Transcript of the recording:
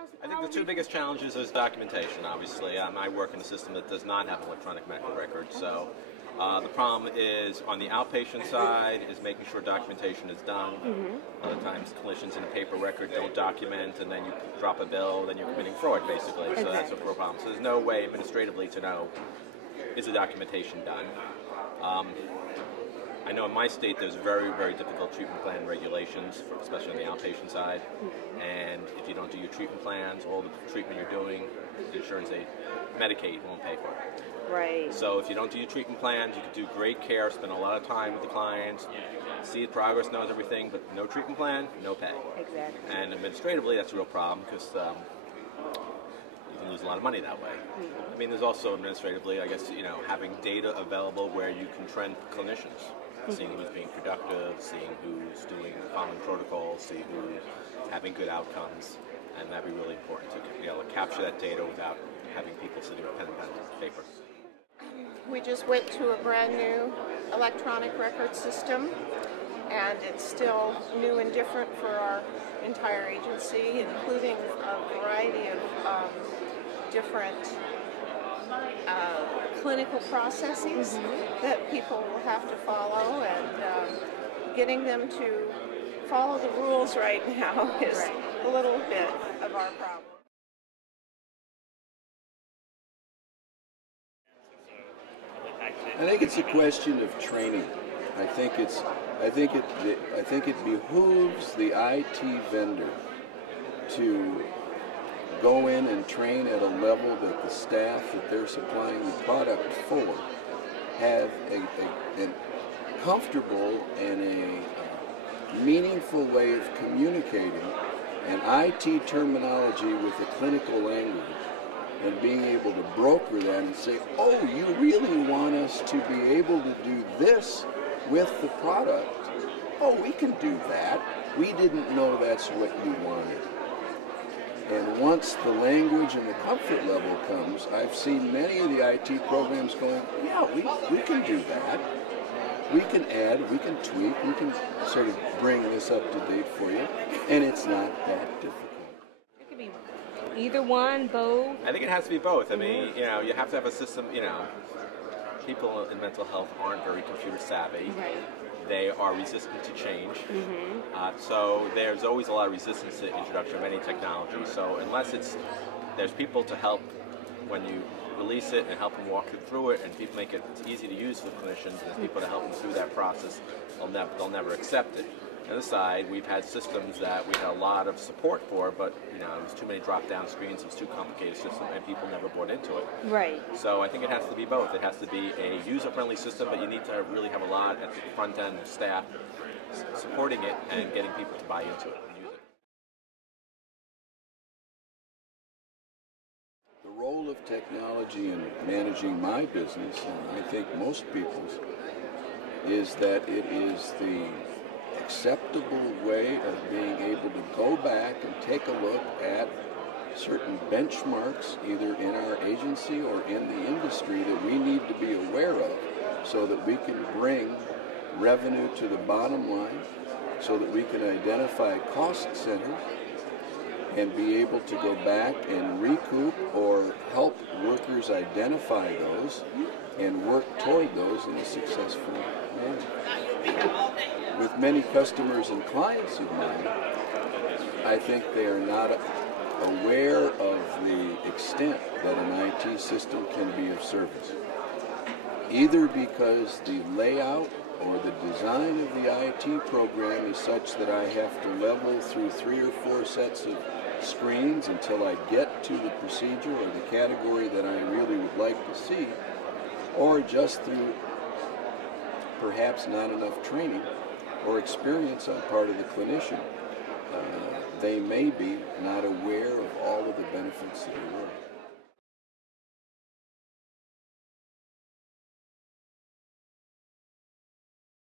I think the two biggest challenges is documentation, obviously. I work in a system that does not have electronic medical records, so the problem is on the outpatient side is making sure documentation is done. A lot of times clinicians in a paper record don't document, and then you drop a bill, then you're committing fraud, basically. So that's a real problem. So there's no way administratively to know, is the documentation done? I know in my state there's very, very difficult treatment plan regulations, especially on the outpatient side. And if you don't do your treatment plans, all the treatment you're doing, the insurance, Medicaid won't pay for it. Right. So if you don't do your treatment plans, you could do great care, spend a lot of time with the clients, see the progress, knows everything, but no treatment plan, no pay. Exactly. And administratively, that's a real problem because you can lose a lot of money that way. I mean, there's also administratively, I guess, having data available where you can trend clinicians, seeing who's being productive, seeing who's following protocols, see who's having good outcomes, and that'd be really important to be able to capture that data without having people sitting with pen and paper. We just went to a brand new electronic record system, and it's still new and different for our entire agency, including a variety of different clinical processes that people will have to follow, and getting them to follow the rules right now is a little bit of our problem. I think it's a question of training. I think it behooves the IT vendor to go in and train at a level that the staff that they're supplying the product for have a comfortable and a meaningful way of communicating an IT terminology with a clinical language, and being able to broker that and say, oh, you really want us to be able to do this with the product? Oh, we can do that. We didn't know that's what you wanted. And once the language and the comfort level comes, I've seen many of the IT programs going, yeah, we can do that. We can add, we can tweak, we can sort of bring this up to date for you, and it's not that difficult. It could be either one, both. I think it has to be both. I mean, you have to have a system, people in mental health aren't very computer savvy. They are resistant to change. So there's always a lot of resistance to the introduction of any technology. So unless there's people to help when you release it and help them walk through it, and people make it easy to use for clinicians, there's people to help them through that process, they'll never accept it. On the other side, we've had systems that we had a lot of support for, but there was too many drop-down screens, it was too complicated system, and people never bought into it. Right. So I think it has to be both. It has to be a user-friendly system, but you need to really have a lot at the front end of staff supporting it and getting people to buy into it and use it. The role of technology in managing my business, and I think most people's, is that it is the acceptable way of being able to go back and take a look at certain benchmarks, either in our agency or in the industry, that we need to be aware of so that we can bring revenue to the bottom line, so that we can identify cost centers and be able to go back and recoup or help workers identify those and work toward those in a successful manner. With many customers and clients of mine, I think they are not aware of the extent that an IT system can be of service, either because the layout or the design of the IT program is such that I have to level through 3 or 4 sets of screens until I get to the procedure or the category that I really would like to see, or just through perhaps not enough training or experience on part of the clinician. They may be not aware of all of the benefits that are there.